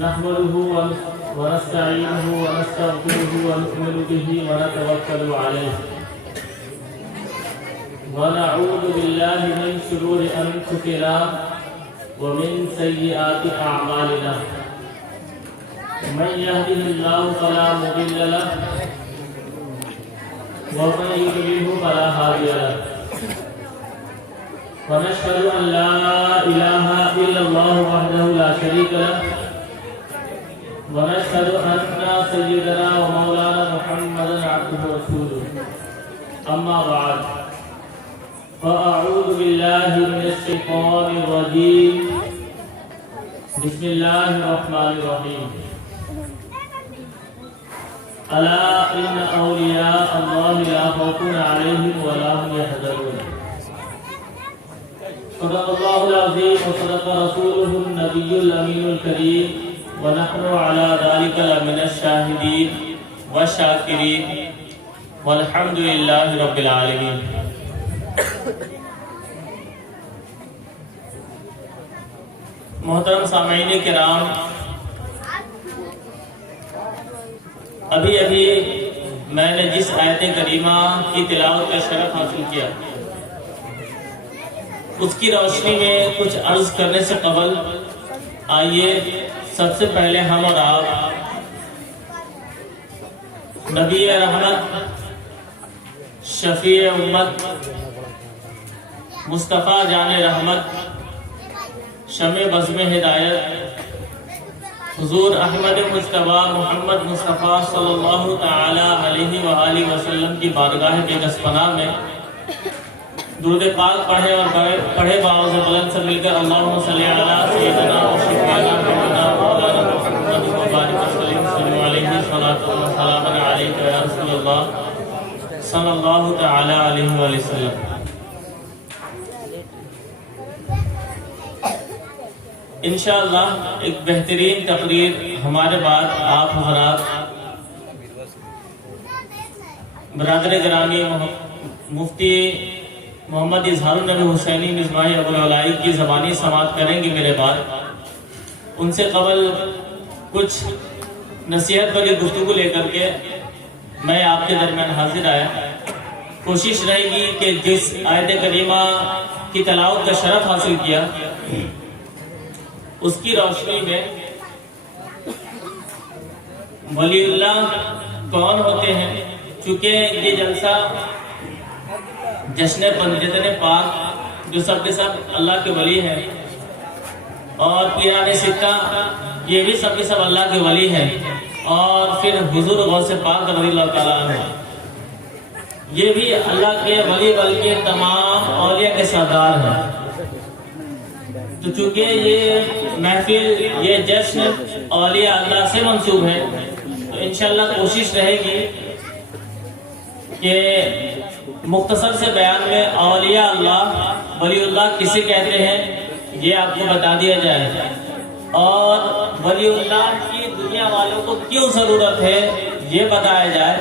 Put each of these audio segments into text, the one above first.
نحمده ونستعينه ونستغفره ونؤمن به ونتوكل عليه ونعوذ بالله من شرور أنفسنا ومن سيئات أعمالنا من يهده الله فلا مضل له ومن يضلل فلا هادي له ونشهد أن لا إله إلا الله وحده لا شريك له ونشهد أن سيدنا ومولانا محمدا عبده ورسوله أما بعد فأعوذ بالله من الشيطان الرجيم بسم الله الرحمن الرحيم ألا إن أولياء الله لا خوف عليهم ولا هم يحزنون صدق الله العظيم وصدق رسوله النبي الأمين الكريم ونحن على ذلك لمن الشاهدين والشاكرين والحمد لله رب العالمين. محترم سامعین کرام، ابھی میں نے جس آیت کریمہ کی تلاوت کا شرف حاصل کیا اس کی روشنی میں کچھ عرض کرنے سے قبل آئیے سب سے پہلے ہم اور آپ نبی رحمت، شفیع امت، مصطفیٰ جان رحمت، شمع بزم ہدایت، حضور احمد مجتبی محمد مصطفیٰ صلی اللہ تعالی علیہ وآلہ وسلم کی بارگاہ بے پناہ میں درود پاک پڑھے اور پڑھے باوز بلند سے مل کر اللہم صلی علی سیدنا و شفیعنا مولانا محمد مبارک وسلم صلی علیہ صلاۃ و سلام علیک یا رسول اللہ صلی اللہ تعالی علیہ وآلہ وسلم. انشاءاللہ ایک بہترین تقریر ہمارے بعد آپ حضرات برادر گرامی مفتی محمد اظہار النبی حسینی مصباحی ابو العلائی کی زبانی سماعت کریں گے میرے بعد. ان سے قبل کچھ نصیحت بھری گفتگو لے کر کے میں آپ کے درمیان حاضر آیا. کوشش رہے گی کہ جس آیت کریمہ کی تلاوت کا شرف حاصل کیا اس کی روشنی میں ولی اللہ کون ہوتے ہیں. چونکہ یہ جلسہ جشن بندیدن پاک جو سب کے سب اللہ کے ولی ہیں اور پیران سکہ یہ بھی سب کے سب اللہ کے ولی ہیں اور پھر حضور غوث پاک رضی اللہ تعالیٰ عنہ یہ بھی اللہ کے ولی بلکہ تمام اولیاء کے سردار ہیں. تو چونکہ یہ محفل یہ جشن اولیاء اللہ سے منسوب ہے تو انشاءاللہ کوشش رہے گی کہ مختصر سے بیان میں اولیاء اللہ ولی اللہ کسے کہتے ہیں یہ آپ کو بتا دیا جائے اور ولی اللہ کی دنیا والوں کو کیوں ضرورت ہے یہ بتایا جائے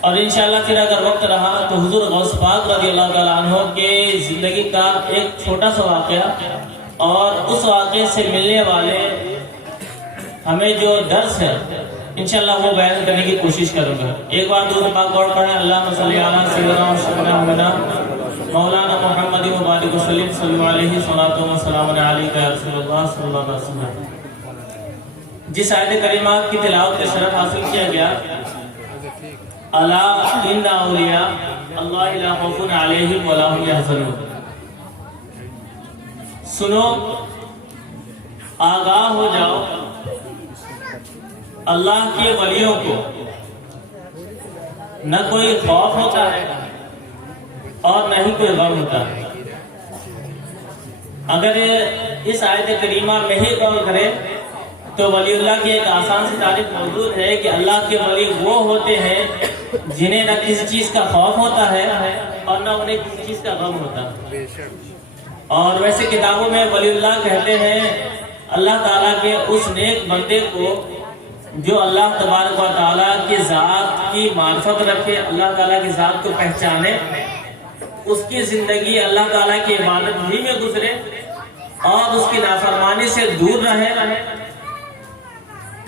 اور انشاءاللہ پھر اگر وقت رہا تو حضور غوث پاک رضی اللہ تعالیٰ عنہ کے زندگی کا ایک چھوٹا سا واقعہ اور اس واقعے سے ملنے والے ہمیں جو درس ہے انشاءاللہ وہ بیان کرنے کی کوشش کروں گا. ایک بار درود پاک پڑھ پڑھیں اللہم صلی علی سیدنا و شفیعنا مولانا محمد مبارک وسلم صلی علیہ صلاۃ و سلام علیک یا رسول اللہ صلی اللہ علیہ وسلم. جس آیت کریمہ کی تلاوت کا شرف حاصل کیا گیا الا ان اولیاء اللہ لا خوف علیہم ولا هم يحزنون. سنو آگاہ ہو جاؤ اللہ کے ولیوں کو نہ کوئی خوف ہوتا ہے اور نہ ہی کوئی غم ہوتا ہے. اگر اس آیت کریمہ میں ہی غور کریں تو ولی اللہ کی ایک آسان سی تعریف موجود ہے کہ اللہ کے ولی وہ ہوتے ہیں جنہیں نہ کسی چیز کا خوف ہوتا ہے اور نہ انہیں کسی چیز کا غم ہوتا ہے. اور ویسے کتابوں میں ولی اللہ کہتے ہیں اللہ تعالیٰ کے اس نیک بندے کو جو اللہ تبارک و تعالیٰ کی ذات کی معرفت رکھے، اللہ تعالیٰ کی ذات کو پہچانے، اس کی زندگی اللہ تعالیٰ کی عبادت ہی میں گزرے اور اس کی نافرمانی سے دور رہے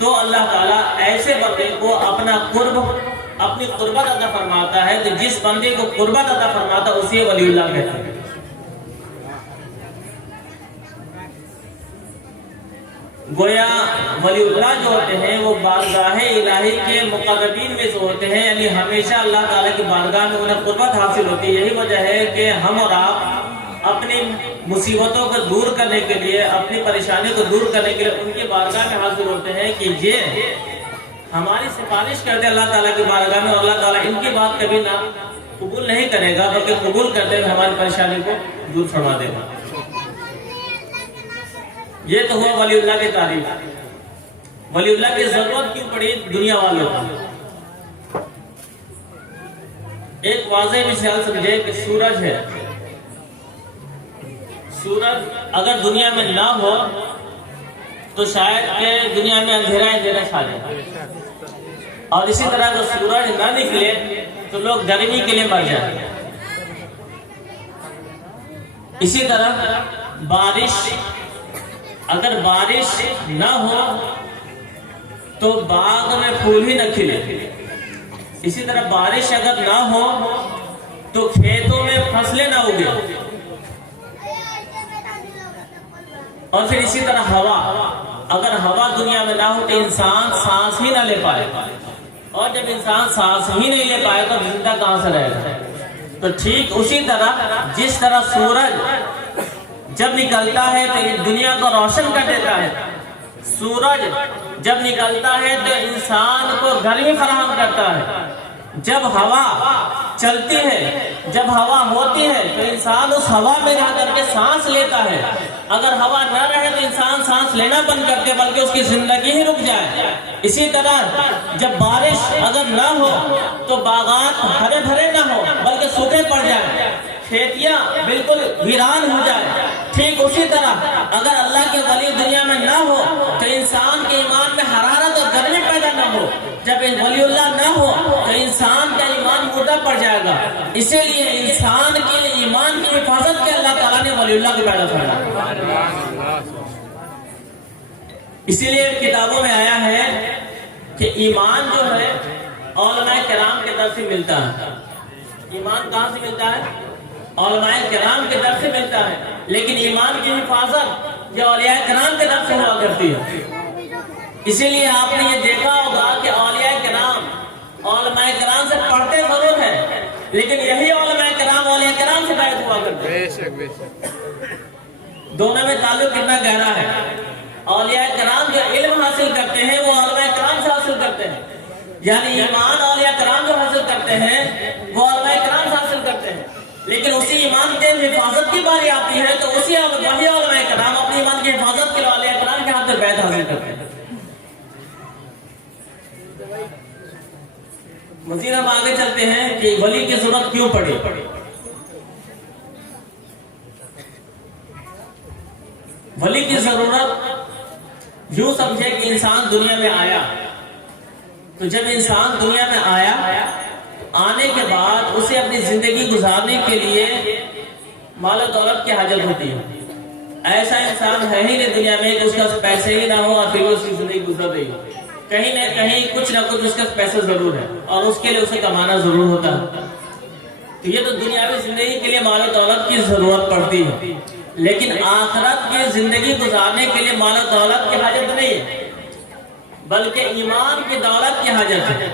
تو اللہ تعالیٰ ایسے بندے کو اپنی قربت عطا فرماتا ہے. تو جس بندے کو قربت عطا فرماتا ہے اسی ولی اللہ کہتے ہیں. گویا ولی اللہ جو ہوتے ہیں وہ بارگاہ الہی کے مقربین میں سے ہوتے ہیں، یعنی ہمیشہ اللہ تعالیٰ کی بارگاہ میں انہیں قربت حاصل ہوتی ہے. یہی وجہ ہے کہ ہم اور آپ اپنی مصیبتوں کو دور کرنے کے لیے، اپنی پریشانی کو دور کرنے کے لیے ان کی بارگاہ میں حاضر ہوتے ہیں کہ یہ ہماری سفارش کرتے اللہ تعالیٰ کی بارگاہ میں، اور اللہ تعالیٰ ان کی بات کبھی نہ قبول نہیں کرے گا بلکہ قبول کرتے ہوئے ہماری پریشانی کو دور فرما دے گا. یہ تو ہوا ولی اللہ کی تعریف. ولی اللہ کی ضرورت کیوں پڑی دنیا والوں کو؟ ایک واضح مثال سمجھے کہ سورج ہے. سورج اگر دنیا میں نہ ہو تو شاید کہ دنیا میں اندھیرا چھا جائے، اور اسی طرح اگر سورج نہ نکلے تو لوگ گرمی کے لیے مر جائیں. اسی طرح اگر بارش نہ ہو تو باغ میں پھول ہی نہ کھلے. اسی طرح بارش اگر نہ ہو تو کھیتوں میں فصلیں نہ اگے. اور پھر اسی طرح ہوا، اگر ہوا دنیا میں نہ ہو تو انسان سانس ہی نہ لے پائے، اور جب انسان سانس ہی نہیں لے پائے تو زندہ کہاں سے رہے گا؟ تو ٹھیک اسی طرح جس طرح سورج جب نکلتا ہے تو دنیا کو روشن کر دیتا ہے، سورج جب نکلتا ہے تو انسان کو گرمی فراہم کرتا ہے. جب ہوا چلتی ہے، جب ہوا ہوتی ہے تو انسان اس ہوا میں رہ کر کے سانس لیتا ہے. اگر ہوا نہ رہے تو انسان سانس لینا بند کرتے بلکہ اس کی زندگی ہی رک جائے. اسی طرح جب بارش اگر نہ ہو تو باغات ہرے بھرے نہ ہو بلکہ سوکھے پڑ جائیں، کھیتیاں بالکل ویران ہو جائے. ٹھیک اسی طرح اگر اللہ کے ولی دنیا میں نہ ہو تو انسان کے ایمان میں حرارت اور گرمی پیدا نہ ہو. جب ولی اللہ نہ ہو تو انسان کا ایمان مردہ پڑ جائے گا. اسی لیے انسان کے ایمان کی حفاظت کے اللہ تعالیٰ نے ولی اللہ کو پیدا فرمایا. اسی لیے کتابوں میں آیا ہے کہ ایمان جو ہے علماء کرام کے طرف سے ملتا ہے. ایمان کہاں سے ملتا ہے؟ علماء کرام کے طرف سے ملتا ہے. لیکن ایمان کی حفاظت یہ اولیاء کرام کے طرف سے ہوا کرتی ہے. اسی لیے آپ نے یہ دیکھا ہوگا کہ اولیاء کرام علماء کرام سے پڑھتے ضرور ہیں لیکن یہی علماء کرام اولیاء کرام سے بیعت ہوا کرتے ہیں. دونوں میں تعلق کتنا گہرا ہے. اولیاء کرام جو علم حاصل کرتے ہیں وہ علماء کرام سے حاصل کرتے ہیں، یعنی ایمان اولیاء کرام جو حاصل کرتے ہیں وہ علماء کرام سے حاصل کرتے ہیں. لیکن اسی ایمان کے حفاظت کی باری آتی ہے تو وہی علماء کرام اپنی ایمان کی حفاظت کے لیے اولیاء کرام کے ہاتھ سے بیعت حاصل کرتے ہیں. مزید ہم آگے چلتے ہیں کہ ولی کی ضرورت کیوں پڑی. ولی کی ضرورت یوں سمجھے کہ انسان دنیا میں آیا، تو جب انسان دنیا میں آیا آنے کے بعد اسے اپنی زندگی گزارنے کے لیے مال و دولت کی حاجت ہوتی ہے. ایسا انسان ہے ہی نہیں دنیا میں کہ اس کا پیسے ہی نہ ہو اور پھر اس کی زندگی گزر رہی ہو. کہیں نہ کہیں کچھ نہ کچھ اس کا پیسہ ضرور ہے اور اس کے لیے اسے کمانا ضرور ہوتا ہے. تو یہ تو دنیاوی زندگی کے لیے مال و دولت کی ضرورت پڑتی ہے، لیکن آخرت کی زندگی گزارنے کے لیے مال و دولت کی حاجت نہیں ہے بلکہ ایمان کی دولت کی حاجت ہے.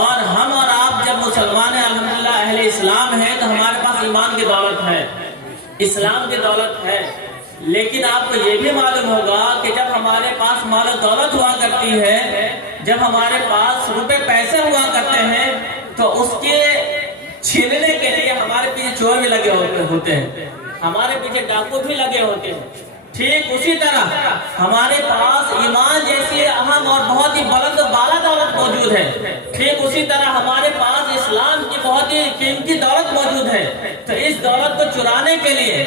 اور ہم اور آپ جب مسلمان ہیں، الحمدللہ اہل اسلام ہیں، تو ہمارے پاس ایمان کی دولت ہے، اسلام کی دولت ہے. لیکن آپ کو یہ بھی معلوم ہوگا کہ جب ہمارے پاس مال و دولت ہوا کرتی ہے، جب ہمارے پاس روپے پیسے ہوا کرتے ہیں تو اس کے چھیننے کے لیے ہمارے پیچھے چور بھی لگے ہوتے ہیں، ہمارے پیچھے ڈاکو بھی لگے ہوتے ہیں. ٹھیک اسی طرح ہمارے پاس ایمان جیسی اہم اور بہت ہی بلند و بالا دولت موجود ہے. ٹھیک اسی طرح ہمارے پاس اسلام کی بہت ہی قیمتی دولت موجود ہے. تو اس دولت کو چرانے کے لیے،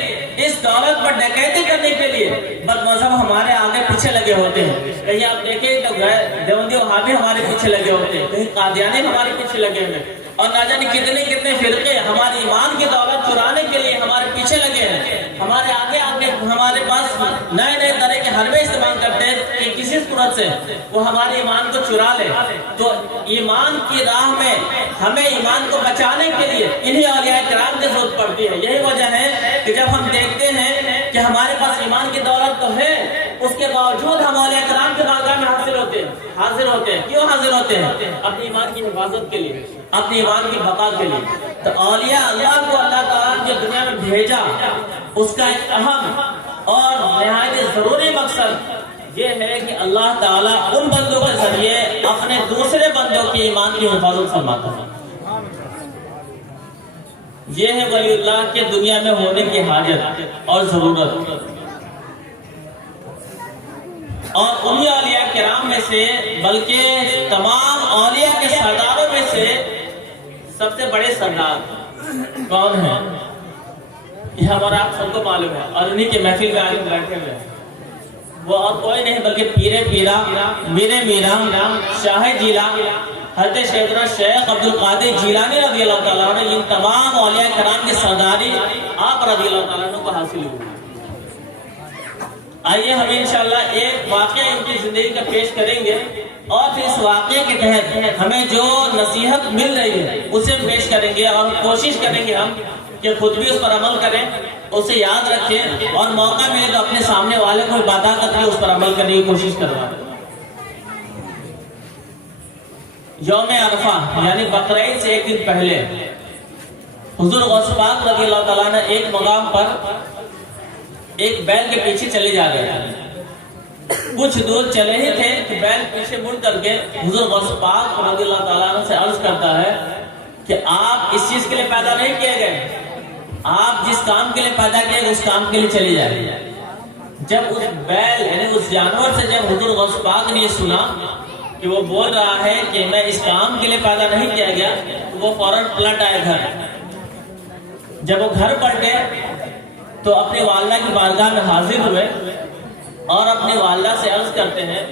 اس دولت پر ڈکیتی کرنے کے لیے بد مذہب ہمارے آگے پیچھے لگے ہوتے ہیں. کہیں آپ دیکھیں تو دیوبندی وہابی ہمارے پیچھے لگے ہوتے ہیں، کہیں قادیانی ہمارے پیچھے لگے ہوئے ہیں، اور نہ جانے کتنے فرقے ہماری ایمان کی دولت چرانے کے لیے ہمارے پیچھے لگے ہیں. ہمارے آگے ہمارے پاس نئے نئے طرح کے حربے استعمال کرتے ہیں کہ کسی صورت سے وہ ہمارے ایمان کو چرا لے. تو ایمان کی راہ میں ہمیں ایمان کو بچانے کے لیے انہی اولیاء کرام کی ضرورت پڑتی ہے. یہی وجہ ہے کہ جب ہم دیکھتے ہیں کہ ہمارے پاس ایمان کی دولت تو ہے، اس کے باوجود ہم اولیاء کرام کے بارگاہ میں حاضر ہوتے ہیں. کیوں حاضر ہوتے ہیں؟ اپنے ایمان کی حفاظت کے لیے، اپنے ایمان کی بقا کے لیے. تو اولیاء اللہ کو اللہ تعالیٰ نے جو دنیا میں بھیجا، اس کا ایک اہم اور نہایت ضروری مقصد یہ ہے کہ اللہ تعالیٰ ان بندوں کے ذریعے اپنے دوسرے بندوں کی ایمان کی حفاظت فرماتا ہے. یہ ہے ولی اللہ کے دنیا میں ہونے کی حاجت اور ضرورت. اور انہی اولیاء کرام میں سے، بلکہ تمام اولیاء کے سرداروں میں سے سب سے بڑے سردار کون ہیں؟ یہ ہمارا آپ سب کو معلوم ہے، اور انہی کے محفل میں آج بیٹھے ہوئے ہیں. وہ اور کوئی نہیں بلکہ پیر پیرا میرا شاہ جیلا حضرت شیخنا شیخ عبد القادر جیلانی رضی اللہ تعالیٰ عنہ. ان تمام اولیاء کرام کی سرداری آپ رضی اللہ تعالیٰ عنہ کو حاصل ہوئی. آئیے ہم انشاءاللہ ایک واقعہ ان کی زندگی کا پیش کریں گے، اور پھر اس واقعے کے تحت ہمیں جو نصیحت مل رہی ہے اسے پیش کریں گے، اور کوشش کریں گے ہم کہ خود بھی اس پر عمل کریں، اسے یاد رکھیں، اور موقع ملے تو اپنے سامنے والے کو بتا کر کے اس پر عمل کرنے کی کوشش کروائیں. یوم عرفہ یعنی بقرعید سے ایک دن پہلے حضور غوث پاک رضی اللہ تعالیٰ نے ایک مقام پر ایک بیل کے پیچھے چلے جا رہے تھے. کچھ دور چلے ہی تھے کہ بیل پیچھے مڑ کر کے حضور غوث پاک رضی اللہ تعالیٰ عنہ سے عرض کرتا ہے کہ آپ اس چیز کے لیے پیدا نہیں کیے گئے، آپ جس کام کے لیے پیدا کیے گئے اس کام کے لیے چلے جائیں. جب اس بیل یعنی اس جانور سے جب حضور غوث پاک نے یہ سنا کہ وہ بول رہا ہے کہ میں اس کام کے لیے پیدا نہیں کیا گیا، تو وہ فوراً پلٹ آئے گھر. جب وہ گھر پلٹے تو اپنی والدہ کی بارگاہ میں حاضر ہوئے اور اپنی والدہ سے عرض کرتے ہیں،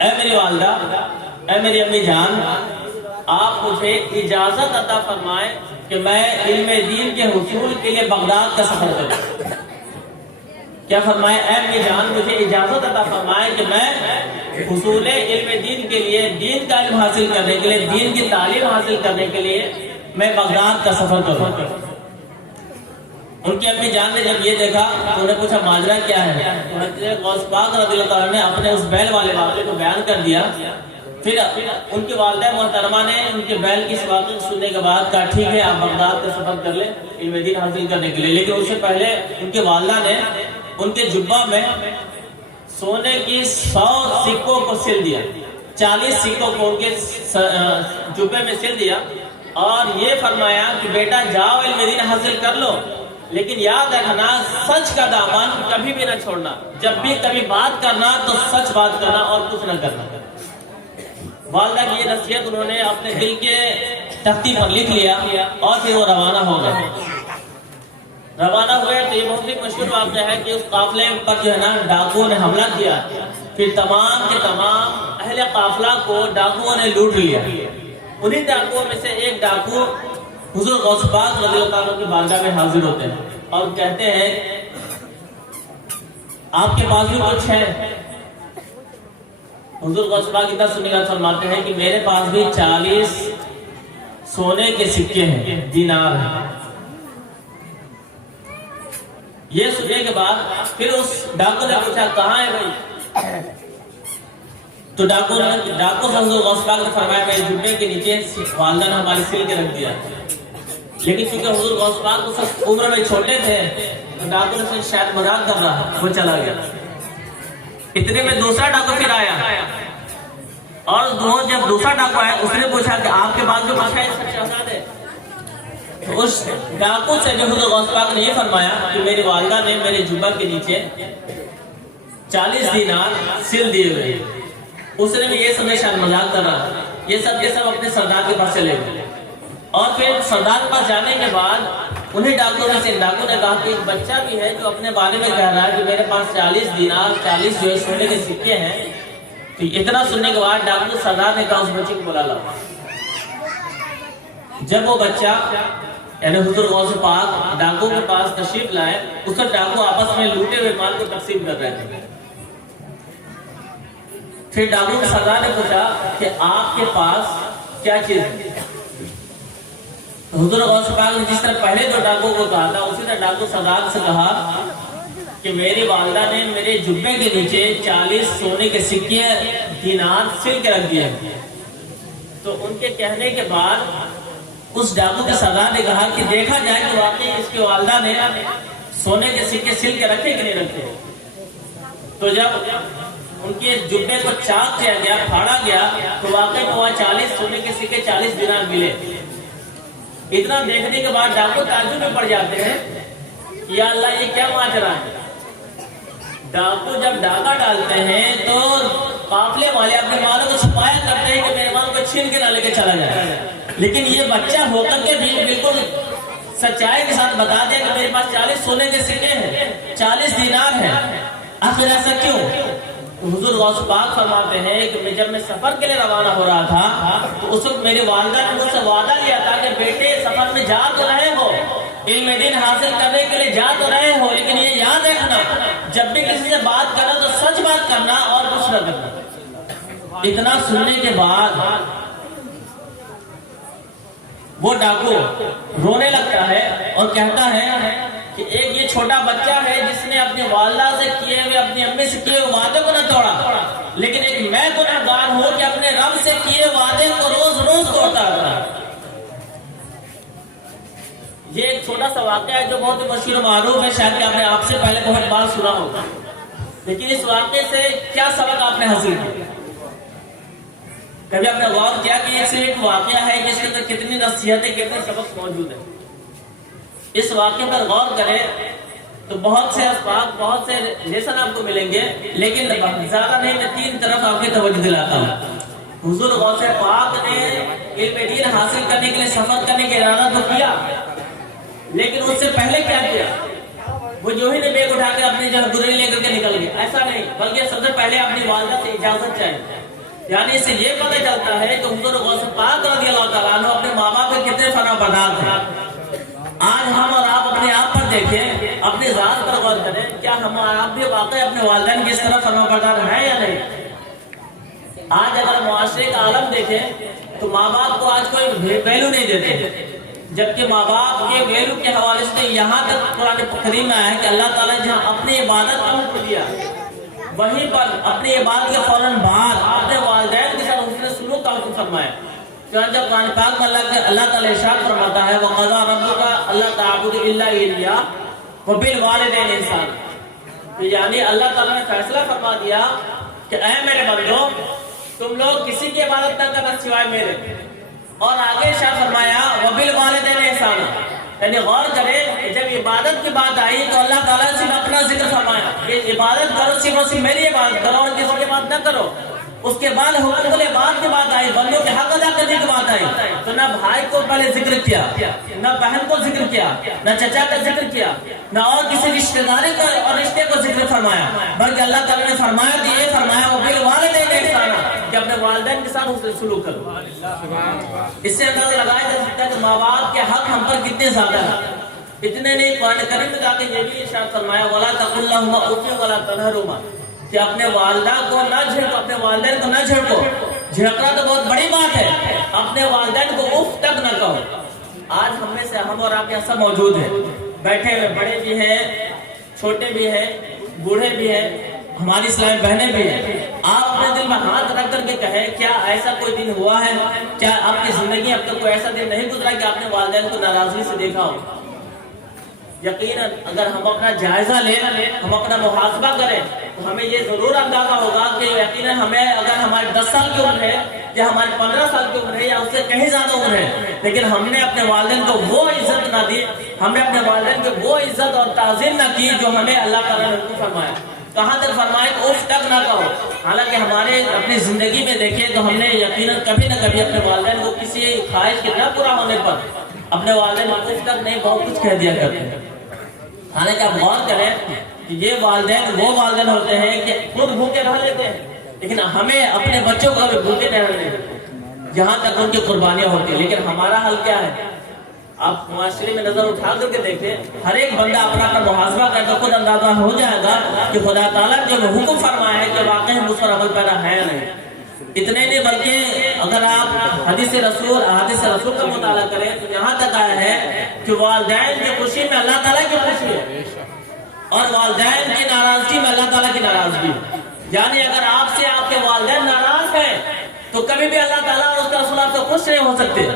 اے میری والدہ، اے میری امی جان، آپ مجھے اجازت عطا فرمائیں کہ میں علم دین کے حصول کے لیے بغداد کا سفر کروں. کیا فرمائے؟ اے امی جان، مجھے اجازت عطا فرمائیں کہ میں حصول علم دین کے لیے، دین کا علم حاصل کرنے کے لیے، دین کی تعلیم حاصل کرنے کے لیے میں بغداد کا سفر کروں. ان کی امی جان نے جب یہ دیکھا تو انہیں پوچھا ماجرا کیا ہے؟ غوث پاک رضی اللہ تعالیٰ نے اپنے اس بیل والے واقعے کو بیان کر دیا. پھر ان کی والدہ محترمہ نے ان کے بیل کی اس واقعے کو سننے کے بعد کہا ٹھیک ہے آپ بغداد کا سفر کر لیں علم دین حاصل کرنے کے لیے. لیکن اس سے پہلے ان کے والدہ نے ان کے جبہ میں سونے کی 100 سکوں کو سل دیا، 40 سکوں کو ان کے جبے میں سل دیا، اور یہ فرمایا کہ بیٹا جاؤ علم دین حاصل کر لو، لیکن یاد رکھنا سچ کا دامن کبھی بھی نہ چھوڑنا. جب بھی کبھی بات کرنا تو سچ بات کرنا اور کچھ نہ کرنا. والدہ کی یہ نصیحت انہوں نے اپنے دل کے تختی پر لکھ لیا اور پھر وہ روانہ ہو گئے. روانہ ہوئے تو یہ بہت ہی مشہور واقعہ ہے کہ اس قافلے پر جو ہے نا ڈاکوؤں نے حملہ کیا. پھر تمام کے تمام اہل قافلہ کو ڈاکوؤں نے لوٹ لیا. انہی ڈاکوؤں میں سے ایک ڈاکو حضور غوث پاک رضی اللہ تعالیٰ کی بارگاہ میں حاضر ہوتے ہیں اور کہتے ہیں آپ کے پاس بھی کچھ ہے؟ حضور غوث پاک اتنا سننے کا فرماتے ہیں کہ میرے پاس بھی 40 سونے کے سکے ہیں، دینار ہیں. یہ سننے کے بعد پھر اس ڈاکو نے پوچھا کہاں ہے بھائی؟ تو ڈاکو سے حضور غوث پاک نے فرمایا میرے جبے کے نیچے والدہ نے ہماری سل کے رکھ دیا. لیکن چونکہ حضور غوث پاک اس عمر میں چھوٹے تھے تو ڈاکو نے شاید مذاق کر رہا، وہ چلا گیا. اتنے میں دوسرا ڈاکو پھر آیا اور جب دوسرا ڈاکو آیا اس نے پوچھا کہ آپ کے پاس جو کچھ ہے شہزادے؟ اس ڈاکو سے جو حضور غوث پاک نے یہ فرمایا کہ میری والدہ نے میرے جبہ کے نیچے 40 دینار سل دیے ہوئے. اس نے بھی یہ سمجھے شاید مذاق کر رہا. یہ سب اپنے سردار کے پاس چلے گئے اور پھر سردار کے پاس جانے کے بعد انہیں ڈاکو میں سے ڈاکو نے کہا کہ ایک بچہ بھی ہے جو اپنے بارے میں کہہ رہا ہے کہ میرے پاس 40 دینار 40 جو سونے کے سکے ہیں. تو اتنا سننے کے بعد ڈاکو سردار نے کہا اس بچے کو بلا لاؤ. جب وہ بچہ یعنی حضور غوث پاک ڈاکو کے پاس تشریف لائے، اس کا ڈاکو آپس میں لوٹے ہوئے مال کو تقسیم کر رہے تھے۔ پھر ڈاکو کے سردار نے پوچھا کہ آپ کے پاس کیا چیز ہے؟ حضور غوث پاک نے جس طرح پہلے جو ڈاکو کو کہا تھا اسی طرح ڈاکو سردار سے کہا کہ میری والدہ نے میرے جبے کے نیچے 40 سونے کے سکے دینار سل کے رکھ دیے۔ تو ان کے کہنے کے بعد اس ڈاکو کے سردار نے کہا کہ دیکھا جائے کہ واقعی اس کی والدہ نے سونے کے سکے سل کے رکھے کہ نہیں رکھے۔ تو جب ان کے جبے کو چاک کیا گیا، پھاڑا گیا، تو واقعی میں وہاں 40 سونے کے سکے 40 دینار ملے۔ اتنا دیکھنے کے بعد ڈاکو تعجب میں پڑ جاتے ہیں، یا اللہ یہ کیا ماجرا ہے۔ ڈاکو جب ڈاکہ ڈالتے ہیں تو قافلے والے اپنے مالوں کو چھپایا کرتے ہیں کہ میرے مال کو چھین کے نہ لے کے چلا جائے، لیکن یہ بچہ ہو کر کے بھی بالکل سچائی کے ساتھ بتا دیا کہ میرے پاس 40 سونے کے سکے ہیں، 40 دینار ہیں۔ آخر ایسا کیوں؟ حضور غوث پاک فرماتے ہیں کہ جب میں سفر کے لیے روانہ ہو رہا تھا تو اس وقت میری والدہ نے مجھ سے وعدہ لیا تھا کہ بیٹے سفر میں جا تو رہے ہو، علم دین حاصل کرنے کے لیے جا تو رہے ہو، لیکن یہ یاد رکھنا جب بھی کسی سے بات کرنا تو سچ بات کرنا اور کچھ نہ کرنا۔ اتنا سننے کے بعد وہ ڈاکو رونے لگتا ہے اور کہتا ہے کہ ایک یہ چھوٹا بچہ ہے جس نے اپنی والدہ سے کیے ہوئے، اپنی امی سے کیے ہوئے وعدے کو نہ توڑا، لیکن ایک میں گنہگار ہوں کہ اپنے رب سے کیے وعدے کو روز روز توڑتا رہا۔ یہ ایک چھوٹا سا واقعہ ہے جو بہت مشہور و معروف ہے، شاید کہ آپ نے آپ سے پہلے بہت بار سنا ہوگا، لیکن اس واقعے سے کیا سبق آپ نے حاصل کیا؟ کبھی آپ نے غور کیا کہ یہ صرف ایک واقعہ ہے جس کے اندر کتنی نصیحتیں، کتنے سبق موجود ہیں؟ اس واقعے پر غور کریں تو بہت سے اسباق، بہت سے لیسن آپ کو ملیں گے، لیکن زیادہ نہیں، میں 3 طرف آپ کی توجہ دلاتا ہوں۔ حضور غوث پاک نے علم دین حاصل کرنے کے لیے سفر کرنے کا ارادہ تو کیا، لیکن اس سے پہلے کیا کیا؟ وہ جو ہی نے بیگ اٹھا کے اپنی جگہ گرے لے کر کے نکل گئے، ایسا نہیں، بلکہ سب سے پہلے اپنی والدہ سے اجازت چاہیے۔ یعنی اس سے یہ پتہ چلتا ہے کہ حضور غوث پاک رضی اللہ تعالیٰ عنہ اپنے ماں باپ کے کتنے فرما بردار تھے۔ آج ہم اور آپ اپنے آپ پر دیکھیں، اپنی ذات پر غور کریں، کیا ہم اور آپ بھی واقعی اپنے والدین کی اس طرح فرما بردار ہیں یا نہیں؟ آج اگر معاشرے کا عالم دیکھیں تو ماں باپ کو آج کوئی ویلو نہیں دیتے، جبکہ ماں باپ کے ویلو کے حوالے سے یہاں تک قرآن کریم میں آیا ہے کہ اللہ تعالیٰ نے جہاں اپنی عبادت کا حکم دیا، وہیں پر اپنی عبادت کے فوراً بعد اپنے والدین کے ساتھ حسن سلوک کا حکم فرمایا۔ چنانچہ قرآن پاک میں اللہ تعالیٰ ارشاد فرماتا ہے وَقَضَىٰ رَبُّكَ أَلَّا تَعْبُدُوا إِلَّا إِيَّاهُ وَبِالْوَالِدَيْنِ إِحْسَانًا۔ یعنی اللہ تعالیٰ نے فیصلہ فرما دیا کہ اے میرے بندو، تم لوگ کسی کی عبادت نہ کرنا سوائے میرے، اور آگے ارشاد فرمایا وَبِالْوَالِدَيْنِ إِحْسَانًا۔ یعنی غور کریں کہ جب عبادت کی بات آئی تو اللہ تعالیٰ نے صرف اپنا ذکر فرمایا کہ عبادت کرو، صرف اور صرف میری عبادت کرو اور کسی کی بات نہ کرو۔ اس کے بعد حقوق العباد کی بات آئی، بندوں کے حق ادا کرنے کی بات آئی، تو نہ بھائی کو پہلے ذکر کیا، نہ بہن کو ذکر کیا، نہ چچا کا ذکر کیا، نہ اور کسی رشتہ داری کا اور رشتے کو ذکر فرمایا، بلکہ اللہ تعالیٰ نے فرمایا کہ یہ فرمایا وبالوالدین احسانا، کہ اپنے والدین کے ساتھ حسن سلوک کرو۔ اس سے اندازہ لگایا جا سکتا ہے کہ ماں باپ کے حق ہم پر کتنے زیادہ ہیں۔ اتنے نہیں، قرآن کریم میں جا کے یہ بھی ارشاد فرمایا وَلَا تَقُلْ لَهُمَا أُفٍّ وَلَا تَنْهَرْهُمَا، کہ اپنے والدہ کو نہ جھڑکو، اپنے والدین کو نہ جھڑکو۔ جھڑکنا تو بہت بڑی بات ہے، اپنے والدین کو اف تک نہ کہو۔ آج ہم میں سے ہم اور آپ یہاں سب موجود ہیں، بیٹھے ہوئے، بڑے بھی ہیں، چھوٹے بھی ہیں، بوڑھے بھی ہیں، ہماری اسلامی بہنیں بھی ہیں۔ آپ اپنے دل میں ہاتھ رکھ کر کے کہیں کیا ایسا کوئی دن ہوا ہے، کیا آپ کی زندگی اب تک کوئی ایسا دن نہیں گزرا کہ آپ نے والدین کو ناراضگی سے دیکھا ہو؟ یقیناً اگر ہم اپنا جائزہ لیں، ہم اپنا محاسبہ کریں تو ہمیں یہ ضرور اندازہ ہوگا کہ یقیناً ہمیں اگر ہمارے 10 سال کی عمر ہے یا ہمارے 15 سال کی عمر ہے یا اس سے کہیں زیادہ عمر ہے، لیکن ہم نے اپنے والدین کو وہ عزت نہ دی، ہم نے اپنے والدین کو وہ عزت اور تعظیم نہ کی جو ہمیں اللہ تعالیٰ نے حکم فرمایا۔ کہاں تک فرمایا کہ اف تک نہ کہو۔ حالانکہ ہمارے اپنی زندگی میں دیکھیں تو ہم نے یقیناً کبھی نہ کبھی اپنے والدین کو کسی خواہش کے نہ پورا ہونے پر اپنے والدین کو اف تک نہیں بہت کچھ کہہ دیا کرتے ہیں۔ حالانکہ آپ غور کریں کہ یہ والدین وہ والدین ہوتے ہیں کہ خود بھوکے رہ لیتے ہیں، لیکن ہمیں اپنے بچوں کو بھی بھوکے نہیں رہنے دیتے جہاں تک ان کی قربانیاں ہوتی ہیں۔ لیکن ہمارا حل کیا ہے؟ آپ معاشرے میں نظر اٹھا کر کے دیکھیں، ہر ایک بندہ اپنا اپنا محاسبہ کر کے خود اندازہ ہو جائے گا کہ خدا تعالیٰ نے جو حکم فرمایا ہے کہ واقعی ہم اس پر عمل پیرا ہے یا نہیں۔ اتنے نہیں بلکہ اگر آپ حدیث رسول کا مطالعہ کریں تو یہاں تک آیا ہے کہ والدین کی خوشی میں اللہ تعالیٰ کی خوشی ہے اور والدین کی ناراضگی میں اللہ تعالیٰ کی ناراضگی ہے۔ یعنی اگر آپ سے آپ کے والدین ناراض ہیں تو کبھی بھی اللہ تعالیٰ اور اس کا رسول آپ سے خوش نہیں ہو سکتے،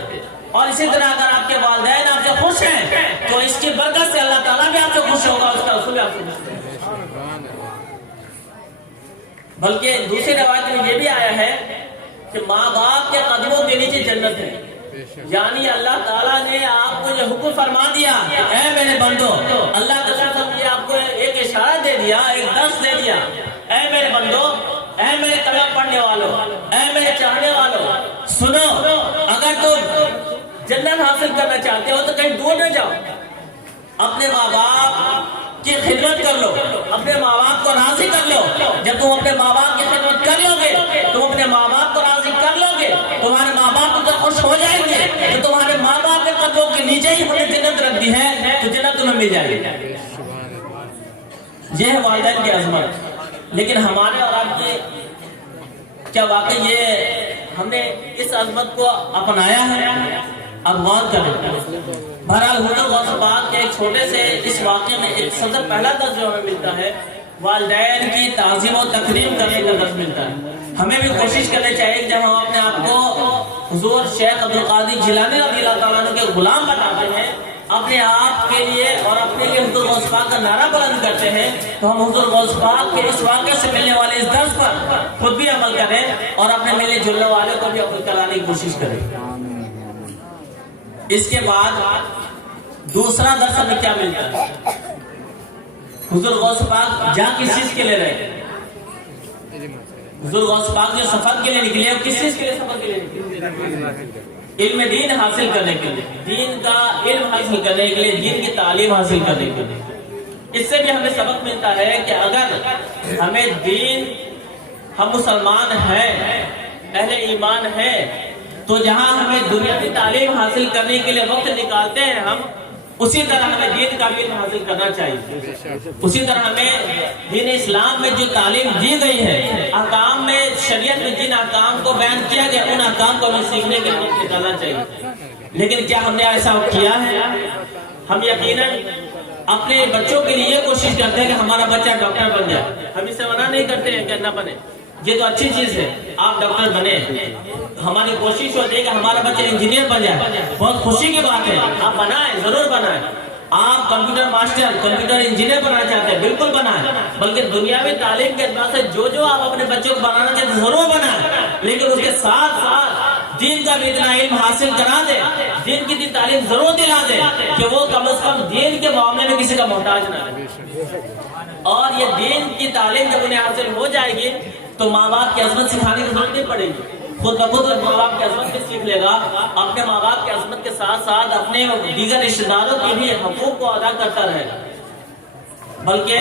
اور اسی طرح اگر آپ کے والدین آپ سے خوش ہیں تو اس کی برکت سے اللہ تعالیٰ بھی آپ سے خوش ہوگا، اس کا رسول بھی آپ سے خوش ہوگا۔ بلکہ دوسری روایت میں یہ بھی آیا ہے کہ ماں باپ کے قدموں کے نیچے جنت ہے۔ یعنی اللہ تعالیٰ نے آپ کو یہ حکم فرما دیا، اے میرے بندو، اللہ تعالیٰ نے آپ کو ایک اشارہ دے دیا، ایک درس دے دیا، اے میرے بندو، اے میرے کلام پڑھنے والوں، اے میرے چاہنے والوں، سنو، اگر تم جنت حاصل کرنا چاہتے ہو تو کہیں دور نہ جاؤ، اپنے ماں باپ کی خدمت کر لو، اپنے ماں باپ کو راضی کر لو۔ جب تم اپنے ماں باپ کی خدمت کر لو گے، تم اپنے ماں باپ کو راضی کر لو گے، تمہارے ماں باپ تو خوش ہو جائیں گے کہ تمہارے ماں باپ کے قدموں کے نیچے ہی ہم نے جنت رکھ دی ہے، تو جنت تمہیں مل جائے گی۔ یہ ہے والدین کی عظمت۔ لیکن ہمارے اور آپ کی کیا واقعی یہ ہم نے اس عظمت کو اپنایا ہے؟ اب غور کریں۔ بہرحال حضور غوث پاک کے ایک چھوٹے سے اس واقعے میں ایک سب سے پہلا درس جو ہمیں ملتا ہے والدین کی تعظیم و تکریم کرنے کا درس ملتا ہے۔ ہمیں بھی کوشش کرنی چاہیے کہ جب ہم اپنے آپ کو حضور شیخ عبدالقادر جیلانی رضی اللہ تعالیٰ عنہ کے غلام بناتے ہیں، اپنے آپ کے لیے اور اپنے لیے حضور غوث پاک کا نعرہ بلند کرتے ہیں، تو ہم حضور غوث پاک کے اس واقعے سے ملنے والے اس درس پر خود بھی عمل کریں اور اپنے ملنے جلنے والوں کو بھی عمل کرانے کی کوشش کریں۔ اس کے بعد دوسرا درس ہمیں کیا ملتا ہے؟ حضور غوث پاک جا کس چیز کے لیے رہے؟ حضور غوث پاک جو سفر کے لیے نکلے وہ کس چیز کے لیے سفر کے لیے نکلے؟ علم دین حاصل کرنے کے لیے، دین کا علم حاصل کرنے کے لیے، دین کی تعلیم حاصل کرنے کے لیے۔ اس سے بھی ہمیں سبق ملتا ہے کہ اگر ہمیں دین، ہم مسلمان ہیں، اہل ایمان ہیں، تو جہاں ہمیں دنیا کی تعلیم حاصل کرنے کے لیے وقت نکالتے ہیں ہم، اسی طرح ہمیں دین کا علم حاصل کرنا چاہیے۔ اسی طرح ہمیں دین اسلام میں جو تعلیم دی گئی ہے، احکام میں، شریعت میں جن احکام کو بیان کیا گیا، ان احکام کو ہمیں سیکھنے کے لیے وقت نکالنا چاہیے۔ لیکن کیا ہم نے ایسا کیا ہے؟ ہم یقیناً اپنے بچوں کے لیے یہ کوشش کرتے ہیں کہ ہمارا بچہ ڈاکٹر بن جائے۔ ہم اسے منع نہیں کرتے ہیں کہ نہ بنے، یہ تو اچھی چیز ہے، آپ ڈاکٹر بنے۔ ہماری کوشش ہوتی ہے کہ ہمارا بچہ انجینئر بن جائے، بہت خوشی کی بات ہے، آپ بنائیں، ضرور بنائیں۔ آپ کمپیوٹر ماسٹر، کمپیوٹر انجینئر بنانا چاہتے ہیں، بالکل بنائیں۔ بلکہ دنیاوی تعلیم کے اعتبار سے جو آپ اپنے بچوں کو بنانا چاہتے ہیں ضرور بنائیں، لیکن اس کے ساتھ ساتھ دین کا بھی اتنا علم حاصل کرا دیں، دین کی تعلیم ضرور دلا دیں کہ وہ کم از کم دین کے معاملے میں کسی کا محتاج نہ رہے۔ اور یہ دین کی تعلیم جب انہیں حاصل ہو جائے گی تو ماں باپ کی عظمت سکھانے کی ضرورت نہیں پڑے گی، خود بخود ماں باپ کی عظمت بھی سیکھ لے گا۔ اپنے ماں باپ کی عظمت کے ساتھ ساتھ اپنے دیگر رشتہ داروں کے بھی حقوق کو ادا کرتا رہے گا۔ بلکہ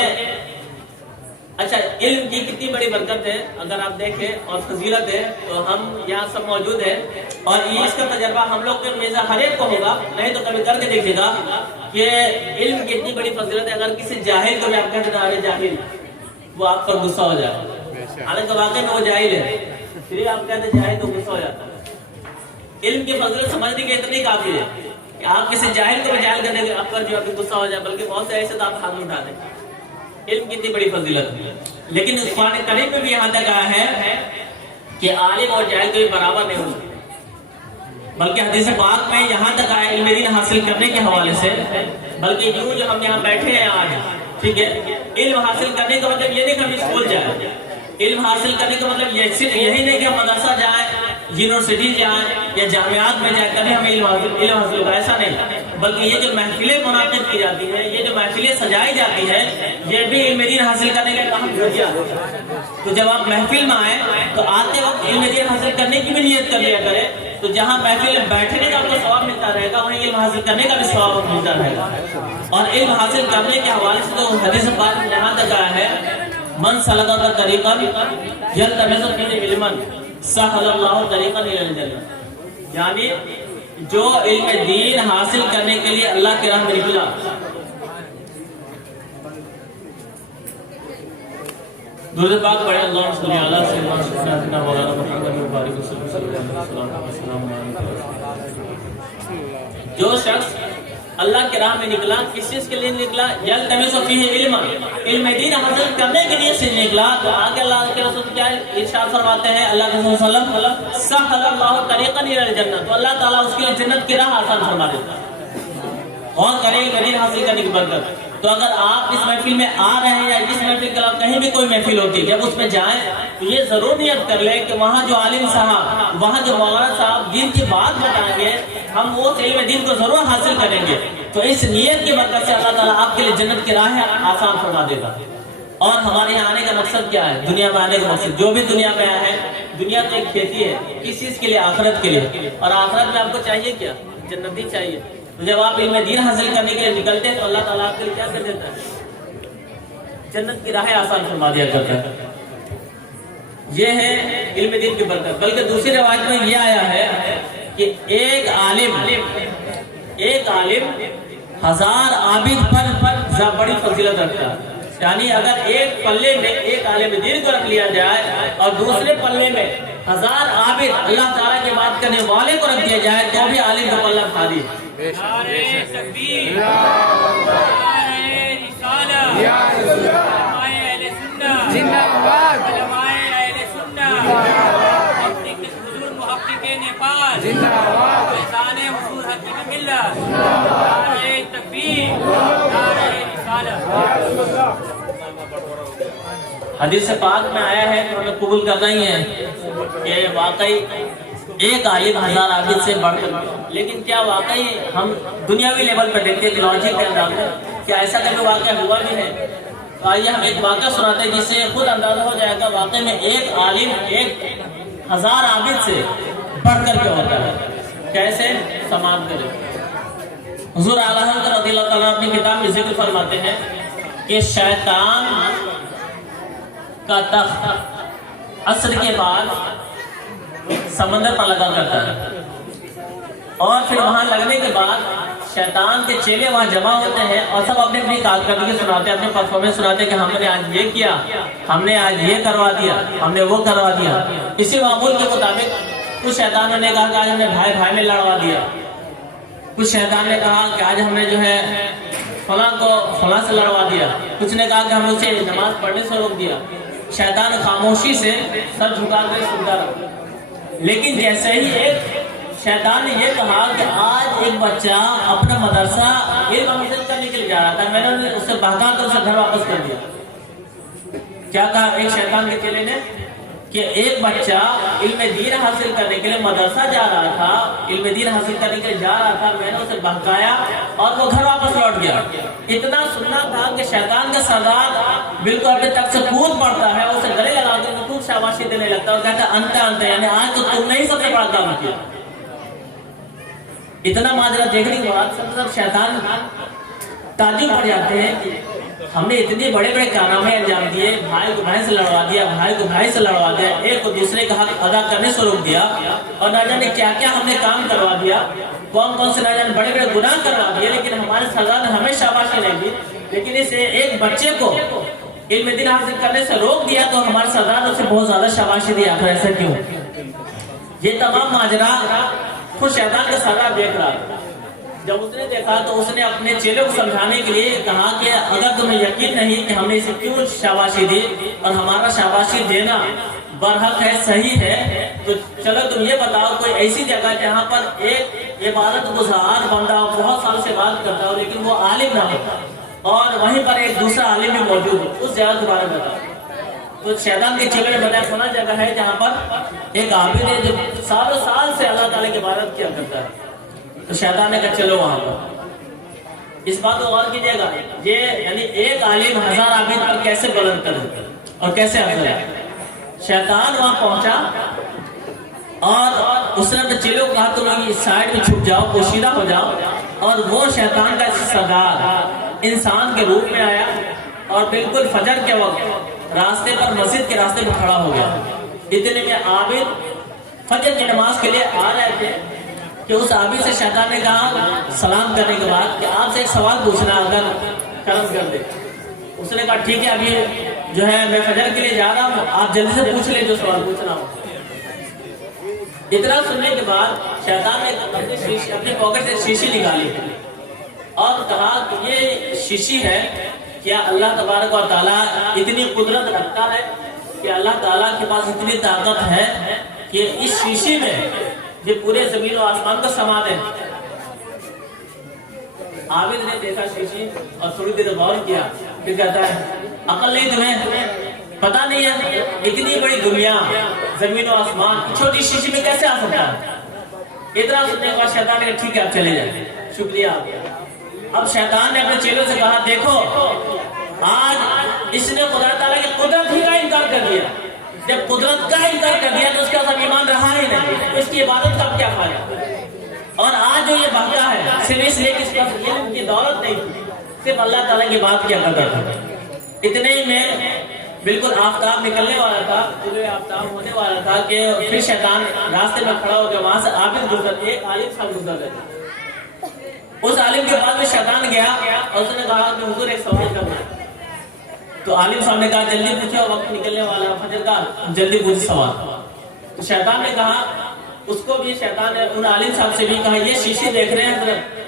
اچھا، علم کی کتنی بڑی برکت ہے اگر آپ دیکھیں اور فضیلت ہے، تو ہم یہاں سب موجود ہیں اور اس کا تجربہ ہم لوگ کے میزا ہر ایک کو ہوگا، نہیں تو کبھی کر کے دیکھیے گا کہ علم کی اتنی بڑی فضیلت ہے۔ اگر کسی جاہل کو بھی آپ کہتے ہیں جاہل، وہ آپ پر غصہ ہو جائے، حالانکہ واقعی میں وہ جاہل ہے، پھر آپ کہتے ہیں جاہل تو غصہ ہو جاتا ہے۔ علم کی فضیلت سمجھنے کے اتنی کافی ہے کہ آپ کسی جاہل کو بھی جاہل کرنے کے آپ پر جو ابھی غصہ ہو جائے، بلکہ بہت سے ایسے تو آپ ہاتھ اٹھا دیں۔ علم کی اتنی بڑی فضیلت ہے، لیکن قرآن کریم میں بھی یہاں تک آیا ہے کہ عالم اور جاہل کوئی برابر نہیں ہوتے، بلکہ حدیث پاک میں یہاں تک آیا علم دین حاصل کرنے کے حوالے سے، بلکہ یوں جو ہم یہاں بیٹھے ہیں آج، ٹھیک ہے، علم حاصل کرنے کا مطلب یہ نہیں کہ ہم اسکول جائیں، علم حاصل کرنے کا مطلب یہی نہیں کہ ہم مدرسہ جائیں، یونیورسٹی جائیں یا جامعات میں جائیں تبھی ہمیں علم حاصل ہوگا، ایسا نہیں۔ بلکہ یہ جو محفلیں منعقد کی جاتی ہیں، یہ جو محفلیں سجائی جاتی ہے، یہ بھی علم دین حاصل کرنے کا کام ذریعہ ہے۔ تو جب آپ محفل میں آئیں تو آتے وقت علم دین حاصل کرنے کی بھی نیت کر لیا کریں، تو جہاں محفل بیٹھنے کا آپ کو ثواب ملتا رہے گا، وہیں علم حاصل کرنے کا بھی ثواب ملتا رہے گا۔ اور علم حاصل کرنے کے حوالے سے تو حدیث پاک میں یہاں تک آیا ہے، من سلک طریقا یلتمس فیہ علما سہل اللہ طریقا الی الجنہ، یعنی جو علم دین حاصل کرنے کے لیے اللہ کی راہ میں نکلا، درود پاک پڑھے اللہم صلی علی سیدنا مولانا محمد مبارک وسلم۔ جو شخص اللہ کی راہ میں نکلا، کس چیز کے لیے نکلا؟ یلتمس فیہ علم، علم دین حاصل کرنے کے لیے سے نکلا، تو آگے اللہ کے رسول کیا ارشاد فرماتے ہیں، اللہ کے رسول صلی اللہ علیہ وسلم سہل اللہ طریقا الی الجنہ، تو اللہ تعالیٰ اس کے لیے جنت کی راہ آسان فرما دیتا ہے۔ اور کرے علم دین حاصل کرنے کی برکت۔ تو اگر آپ اس محفل میں آ رہے ہیں یا جس محفل کے علاوہ کہیں بھی کوئی محفل ہوتی ہے، جب اس میں جائیں تو یہ ضرور نیت کر لیں کہ وہاں جو عالم صاحب، وہاں جو مولانا صاحب دین کی بات بتائیں گے، ہم وہ علم دین کو ضرور حاصل کریں گے۔ تو اس نیت کی برکت سے اللہ تعالیٰ آپ کے لیے جنت کی راہ آسان فرما دے گا۔ اور ہمارے یہاں آنے کا مقصد کیا ہے؟ دنیا میں آنے کا مقصد، جو بھی دنیا میں آیا ہے، دنیا تو ایک کھیتی ہے، کس چیز کے لیے؟ آخرت کے لیے۔ اور آخرت میں آپ کو چاہیے کیا؟ جنت ہی چاہیے۔ تو جب آپ علم دین حاصل کرنے کے لیے نکلتے ہیں تو اللہ تعالیٰ آپ کے لیے کیا کر دیتا ہے؟ جنت کی راہ آسان فرما دیا کرتا ہے۔ یہ ہے علم دین کی برکت۔ بلکہ دوسری روایت میں یہ آیا ہے کہ ایک عالم 1000 عابد پر بڑی فضیلت رکھتا ہے۔ یعنی اگر ایک پلے میں ایک عالم دین کو رکھ لیا جائے اور دوسرے پلے میں 1000 عابد اللہ تعالیٰ کی بات کرنے والے کو رکھ دیا جائے تو بھی عالم کا پلہ خالی ہے۔ نعرہ تکبیر، نعرہ رسالہ، علماء اہل سنت زندہ باد، علماء اہل سنت، حضور محققین پاک زندہ باد، لسان حضور حقیق ملت، نعرہ تکبیر، نعرہ رسالہ۔ حدیث پاک میں آیا ہے کہ ہمیں قبول کرنا ہی ہے کہ واقعی ایک عالم 1000 عابد سے بڑھ کر، لیکن کیا واقعی ہم دنیاوی لیول پر دیکھتے ہیں لاجک کے انداز میں کیا ایسا کبھی واقعہ ہوا بھی ہے؟ تو آئیے ہم ایک واقعہ سناتے ہیں جس سے خود اندازہ ہو جائے گا واقعی میں ایک عالم 1000 عابد سے بڑھ کر کے ہوتا ہے۔ کیسے؟ سماعت کریں۔ حضور اعلیٰ حضرت رضی اللہ تعالیٰ اپنی کتاب میں ذکر فرماتے ہیں کہ شیطان کا تخت عصر کے بعد سمندر پر لگا کرتا ہے، اور پھر وہاں لگنے کے بعد شیطان کے چیلے وہاں جمع ہوتے ہیں اور سب اپنی اپنی کارکردگی سناتے ہیں، اپنے پرفارمنس سناتے ہیں کہ ہم نے آج یہ کیا، ہم نے آج یہ کروا دیا، ہم نے وہ کروا دیا۔ اسی معمول کے مطابق کچھ شیطانوں نے کہا کہ آج ہم نے بھائی بھائی میں لڑوا دیا، کچھ شیطان نے کہا کہ آج ہم نے جو ہے فلاں کو فلاں سے لڑوا دیا، کچھ نے کہا کہ ہم نے اسے نماز پڑھنے سے روک دیا۔ شیطان خاموشی سے سر جھکا کر سنتا رہا، لیکن جیسے ہی ایک شیطان نے یہ کہا کہ آج ایک بچہ اپنا مدرسہ علم حاصل کرنے کے لیے جا رہا تھا، میں نے اسے بہکا کر اسے گھر واپس کر دیا۔ کیا کہا ایک شیطان کے چیلے نے کہ ایک بچہ علم دین حاصل کرنے کے لیے مدرسہ جا رہا تھا، علم دین حاصل کرنے کے لیے جا رہا تھا، میں نے اسے بہکایا اور وہ گھر واپس لوٹ گیا۔ اتنا سننا تھا کہ شیطان کا سردار بالکل اپنے تک سے کود پڑتا ہے، اسے گلے لگا کر خوب شاباشی دینے لگتا ہے اور کہتا ہے انت یعنی آج تو تم نے ہی سب سے بڑا کام کیا۔ اتنا ماجرا دیکھنے کے بعد سب شیطان تعجب پڑ جاتے ہیں کہ ہم نے اتنے بڑے بڑے کارنامے انجام دیے، بھائی کو بھائی سے لڑوا دیا، بھائی کو بھائی سے لڑوا دیا، ایک کو دوسرے کا حق ادا کرنے سے روک دیا، اور نہ جانے کیا کیا ہم نے کام کروا دیا، کون کون سے نہ جانے بڑے بڑے گناہ کروا دیے، لیکن ہمارے سردار نے ہمیں شاباشی نہیں دی، لیکن اس ایک بچے کو علم دین حاصل کرنے سے روک دیا تو ہمارے سردار نے اسے بہت زیادہ شاباشی دی۔ آخر ایسا کیوں؟ یہ تمام ماجرا خود شیطان کا سردار دیکھ رہا تھا۔ جب اس نے دیکھا تو اس نے اپنے چیلوں کو سمجھانے کے لیے کہا کہ اگر تمہیں یقین نہیں کہ ہم نے اسے کیوں شاباشی دی اور ہمارا شاباشی دینا برحق ہے، صحیح ہے، تو چلو تم یہ بتاؤ کوئی ایسی جگہ جہاں پر ایک عبادت گزار بندہ بہت سال سے بات کرتا ہو لیکن وہ عالم نہ ہو اور وہیں پر ایک دوسرا عالم بھی موجود ہو، اس جگہ کے بارے میں بتاؤ۔ تو شیطان کے چیلے نے بتایا فلاں جگہ ہے جہاں پر ایک عابد ہے جو سالوں سال سے اللہ تعالیٰ کی عبادت کیا کرتا ہے۔ تو شیطان نے کہا چلو وہاں پر۔ اس بات کو غور کیجیے گا، یہ یعنی ایک عالم 1000 عابد پر کیسے بلند کر اور کیسے افضل ہے۔ شیطان وہاں پہنچا اور اس نے اپنے چیلوں کو کہا تم لوگ اس سائڈ میں چھپ جاؤ، پوشیدہ ہو جاؤ، اور وہ شیطان کا سردار انسان کے روپ میں آیا اور بالکل فجر کے وقت راستے پر مسجد کے راستے پر کھڑا ہو گیا۔ اتنے میں عابد فجر کی نماز کے لیے آ رہے تھے کہ اس عابد سے شیطان نے کہا سلام کرنے کے بعد کہ آپ سے ایک سوال پوچھنا اگر کرم کر دے. اس نے کہا ٹھیک ہے ابھی جو ہے میں فجر کے لیے جا رہا ہوں, آپ جلدی سے پوچھ لیں جو سوال پوچھنا ہو. اتنا سننے کے بعد شیطان نے اپنے پاکٹ سے شیشی نکالی اور کہا کہ یہ شیشی ہے, کیا اللہ تبارک و تعالیٰ اتنی قدرت رکھتا ہے کہ اللہ تعالیٰ کے پاس اتنی طاقت ہے کہ اس شیشی میں یہ پورے زمین و آسمان کو سما دے. عابد نے دیکھا شیشی اور تھوڑی دیر غور کیا, پھر کہتا ہے عقل نہیں تمہیں, پتہ نہیں ہے اتنی بڑی دنیا زمین و آسمان چھوٹی شیشی میں کیسے آ سکتا ہے. اتنا سننے کے بعد شیطان نے کہا ٹھیک ہے آپ چلے جائیں, شکریہ. اب شیطان نے اپنے چیلوں سے کہا دیکھو آج اس نے خدا تعالیٰ کی قدرت ہی کا انکار کر دیا. جب قدرت کا انکار کر دیا تو اس کے ساتھ ایمان رہا ہی نہیں, اس کی عبادت کا کیا فائدہ. اور آج جو یہ بھاگا ہے صرف اس لیے کہ اس کا علم کی دولت نہیں تھی, صرف اللہ تعالیٰ کی بات کیا کرتا تھا. اتنے ہی میں بالکل آفتاب نکلنے والا تھا, پورے آفتاب ہونے والا تھا کہ پھر شیطان راستے میں کھڑا ہو گیا. وہاں سے عابد گزرتے, ایک عالم صاحب گزرتے تھے. اس عالم کے بعد میں شیطان گیا اور اس نے کہا کہ حضور ایک سوال کرنا ہے. تو عالم صاحب نے کہا جلدی پوچھو, وقت نکلنے والا فجر کا, جلدی پوچھ سوال. تو شیطان نے کہا, اس کو بھی شیطان نے ان عالم صاحب سے بھی کہا یہ شیشی دیکھ رہے ہیں حضرت,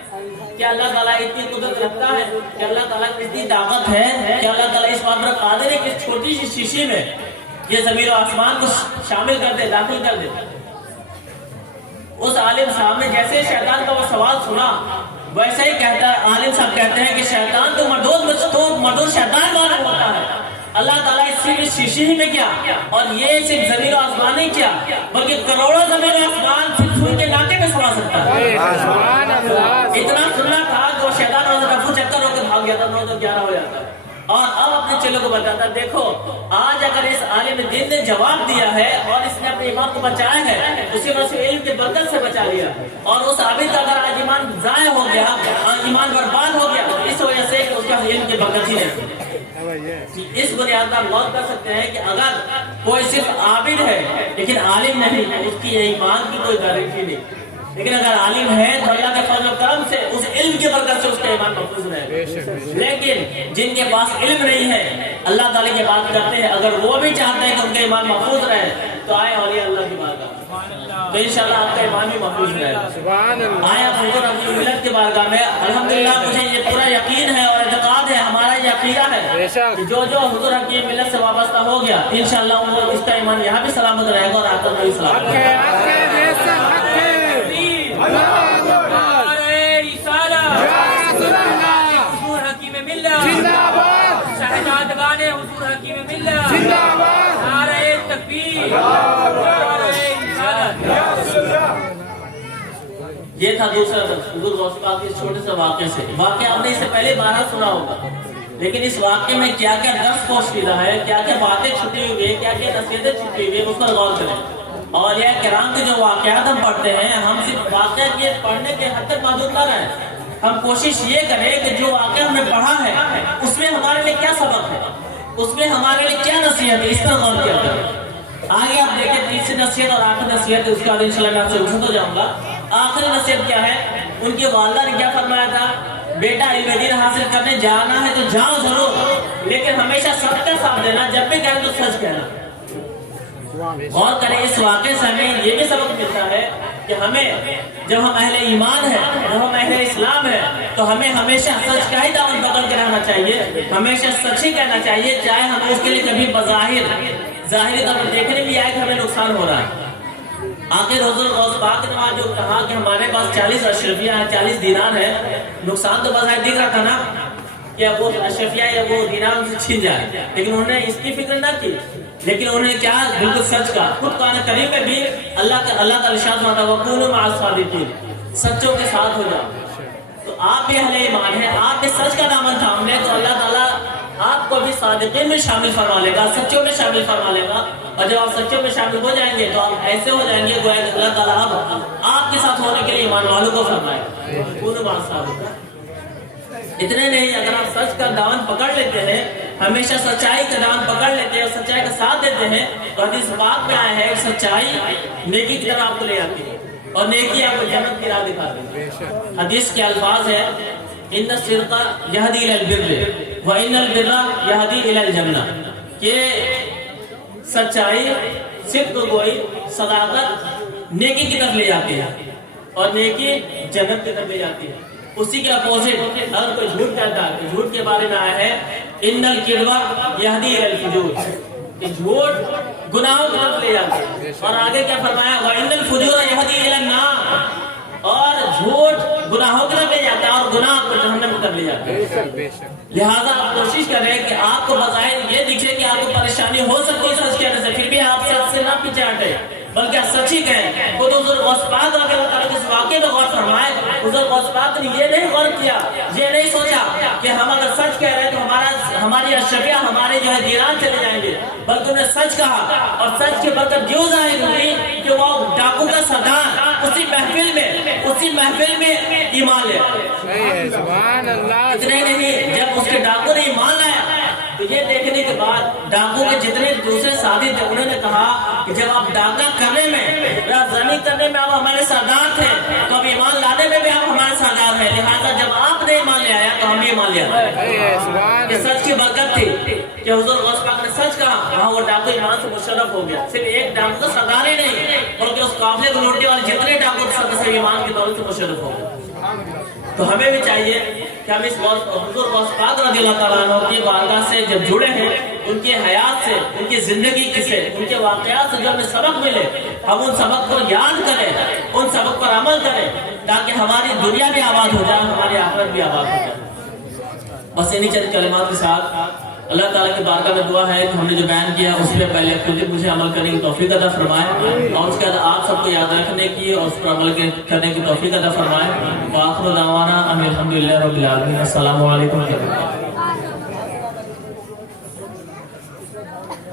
کیا اللہ تعالیٰ اتنی قدرت رکھتا ہے, کہ اللہ تعالیٰ کی اتنی طاقت ہے, کہ اللہ تعالیٰ اس بات پر قادر ہے کہ اس چھوٹی سی شیشی میں یہ زمین و آسمان کو شامل کر دے, داخل کر دے. اس عالم صاحب نے جیسے شیطان کا وہ سوال سنا ویسے ہی کہتا ہے, عالم صاحب کہتے ہیں کہ شیطان تو مردود شیطان معلوم ہوتا ہے. اللہ تعالیٰ صرف شیشی ہی میں کیا, اور یہ صرف زمین و آسمان نہیں کیا بلکہ کروڑوں زمین و آسمان صرف سن کے ناطے میں سنا سکتا ہے. اتنا سننا تھا کہ وہ شیطان روزہ رفو چکر ہو کے بھاگ گیا تھا, 9:11 ہو جاتا. اور اب اپنے چلوں کو بتاتا دیکھو آج اگر اس عالم دین نے جواب دیا ہے اور اس نے اپنے ایمان کو بچایا ہے, اسی وجہ سے علم کے برکت سے بچا لیا. اور اس عابد کا اگر آج ایمان ضائع ہو گیا, ایمان برباد ہو گیا, اس وجہ سے کہ اس کا علم کی برکت ہی نہیں. اس بنیاد پر غور کر سکتے ہیں کہ اگر کوئی صرف عابد ہے لیکن عالم نہیں, اس کی ایمان کی کوئی گارنٹی نہیں. لیکن اگر عالم ہے تو اللہ کے فضل و کرم سے اس علم کی برکت سے اس کا ایمان محفوظ رہے. لیکن جن کے پاس علم نہیں ہے, اللہ تعالیٰ کی بات کرتے ہیں, اگر وہ بھی چاہتے ہیں کہ ان کا ایمان محفوظ رہے تو آئے اولیاء اللہ کی بارگاہ, تو انشاءاللہ آپ کا ایمان بھی محفوظ رہے گا. آئے آپ حضور اپنی ملت کی بارگاہ میں. الحمدللہ مجھے یہ پورا یقین ہے اور اعتقاد ہے, ہمارا یہ عقیدہ ہے کہ جو حضور کی ملت سے وابستہ ہو گیا انشاءاللہ اس کا ایمان یہاں بھی سلامت رہے گا اور آخرت میں بھی سلامت رہے گا. یہ تھا دوسرا حضور غوث پاک کے چھوٹے سے واقعے سے. واقعہ آپ نے اس سے پہلے 12 سنا ہوگا, لیکن اس واقعے میں کیا کیا درس پوشیدہ ہے, کیا کیا باتیں چھپی ہوئی ہے, کیا کیا نصیحتیں چھپی ہوئی ہے, اس پر غور کریں. اور یہ کرام کے جو واقعات ہم پڑھتے ہیں, ہم صرف واقعہ کے پڑھنے کے حد تک محدود نہ رہیں. ہم کوشش یہ کریں کہ جو واقعہ ہم نے پڑھا ہے اس میں ہمارے لیے کیا سبق ہے, اس میں ہمارے لیے کیا نصیحت ہے, اس پر غور کیا کریں. آگے آپ دیکھیں تیسری نصیحت اور آخری نصیحت, اس کے بعد انشاءاللہ میں آپ سے رخصت ہو جاؤں گا. آخری نصیحت کیا ہے, ان کی والدہ نے کیا فرمایا تھا, بیٹا علم دین حاصل کرنے جانا ہے تو جاؤ ضرور, لیکن ہمیشہ سچ کا ساتھ دینا, جب بھی کہیں تو سچ کہنا. غور کریں اس واقعے سے ہمیں یہ بھی سبق ملتا ہے کہ ہمیں جب ہم اہل ایمان ہیں, جب ہم اہل اسلام ہیں, تو ہمیں ہمیشہ سچ کا ہی دامن پکڑ کے رہنا چاہیے, ہمیشہ سچ ہی کہنا چاہیے, چاہے ہم اس کے لیے کبھی بظاہر ظاہری طور پر دیکھنے بھی آئے کہ ہمیں نقصان ہو رہا ہے. آخر حضور غوث پاک نے جو کہا کہ ہمارے پاس 40 اشرفیہ ہیں, 40 دینار ہے, نقصان تو بظاہر دکھ رہا تھا نا کہ وہ اشرفیہ یا وہ دینار ان سے چھین جائے, لیکن انہوں نے اس کی فکر نہ کی. لیکن انہوں نے کیا, بالکل سچ کا. خود قرآن کریم میں بھی اللہ تعالیٰ ارشاد فرماتا ہے وَكُونُوا مَعَ الصَّادِقِينَ, سچوں کے ساتھ ہو جاؤ. تو آپ بھی اہل ایمان ہیں, آپ کے سچ کا دامن تھام لیں تو اللہ تعالیٰ آپ کو بھی صادقین میں شامل فرما لے گا, سچوں میں شامل فرما لے گا. اور جب آپ سچوں میں شامل ہو جائیں گے تو آپ ایسے ہو جائیں گے گویا کہ اللہ تعالیٰ آپ کے ساتھ ہونے کے لیے ایمان والوں کو فرمائے. وَكُونُوا مَعَ الصَّادِقِينَ. اتنے نہیں, اگر آپ سچ کا دامن پکڑ لیتے ہیں, ہمیشہ سچائی کا دامن پکڑ لیتے ہیں اور سچائی کا ساتھ دیتے ہیں, تو حدیث پاک میں آیا ہے سچائی نیکی کی طرف آپ کو لے آتی ہے. اور نیکی آپ کو جنت کی راہ دکھاتی ہے۔ حدیث کے الفاظ ہے ان الصدق یہدی الی البر وان البر یہدی الی الجنہ، کہ سچائی، صدق گوئی، صداقت نیکی کی طرف لے جاتی ہے اور نیکی جنت کی طرف لے جاتی ہے۔ اسی کے اپوزٹ اگر کوئی جھوٹ کہتا ہے، جھوٹ کے بارے میں آیا ہے ان الکذب یہدی الی الفجور، کہ جھوٹ گناہوں کی طرف لے جاتا ہے۔ اور آگے کیا فرمایا وان الفجور یہدی الی النار، اور جھوٹ گناہوں کی طرف لے جاتا ہے اور گناہ کو جہنم کی طرف لے جاتا ہے۔ لہٰذا آپ کوشش کریں کہ آپ کو بظاہر یہ دکھے کہ آپ کو پریشانی ہو سکتی ہے سچ کہنے سے، پھر بھی آپ سچ سے نہ پیچھے ہٹے بلکہ سچ ہی کہیں۔ خود حضور غوث پاک رضی اللہ تعالیٰ اس واقعے میں غور فرمائے، حضور غوث پاک نے یہ نہیں غور کیا، یہ نہیں سوچا کہ ہم اگر سچ کہہ رہے ہیں تو ہماری اشرفیہ ہمارے جو ہے دیران چلے جائیں گے، بلکہ انہیں سچ کہا اور سچ کے برکت جو ظاہر ہوئی کہ وہ ڈاکو کا سردار اسی محفل میں ایمان لے آیا۔ سبحان اللہ۔ اتنا ہی نہیں، جب اس کے ڈاکو نے ایمان لایا تو یہ دیکھنے کے بعد ڈاکو کے جتنے دوسرے ساتھی تھے انہوں نے کہا کہ جب آپ ڈاکہ کرنے میں، رازداری کرنے میں آپ ہمارے سردار تھے تو اب ایمان لانے میں بھی آپ ہمارے سردار ہیں، لہٰذا جب آپ نے ایمان لے آیا تو ہم بھی ایمان لے آیا۔ یہ سچ کی برکت تھی کہ حضور غوث پاک نے سچ کہا، وہاں وہ ڈاکو ایمان سے مشرف ہو گیا۔ صرف ایک ڈاکو تو سردار ہی نہیں بلکہ اس قافلے کو لوٹنے والے جتنے ڈاکو سب سے ایمان کی دولت سے مشرف ہو گئے۔ تو ہمیں بھی چاہیے کہ ہم اس حضور غوث پاک رضی اللہ تعالیٰ عنہ کی بارگاہ سے جب جڑے ہیں، ان کی حیات سے، ان کی زندگی سے، ان کے واقعات سے جو ہمیں سبق ملے، ہم ان سبق کو یاد کریں، ان سبق پر عمل کریں تاکہ ہماری دنیا بھی آباد ہو جائے، ہماری آخرت بھی آباد ہو جائے۔ بس انہی چند کلمات کے ساتھ اللہ تعالیٰ کی بارگاہ میں دعا ہے کہ ہم نے جو بیان کیا اس پہ پہلے خود مجھے عمل کرنے کی توفیق عطا فرمائے، اور اس کے بعد آپ سب کو یاد رکھنے کی اور اس پر عمل کرنے کی توفیق عطا فرمائے۔ وآخر دعوانا ان الحمدللہ رب العالمین۔ السلام علیکم۔